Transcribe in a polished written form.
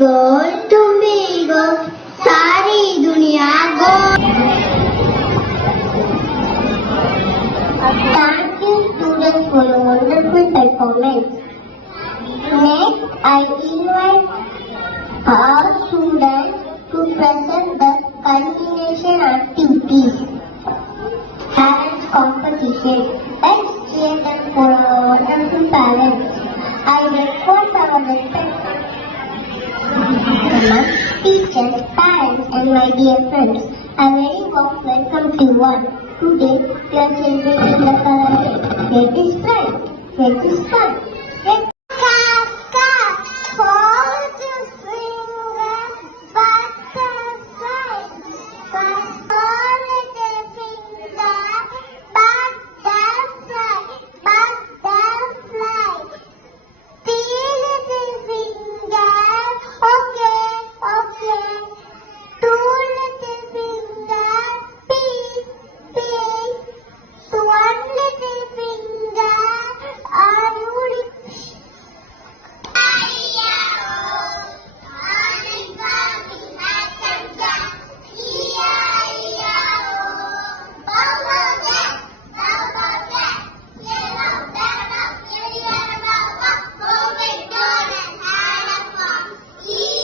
गोल तुम भी गोल सारी दुनिया गोल. Thank you students for your wonderful performance. Next, I invite our students to present the continuation activities. Parents competition. Let's cheer them for our wonderful parents. I request our respected teachers, parents and my dear friends. A very warm welcome to one. Today we are celebrating the color red. Red is bright. Red is fun. Red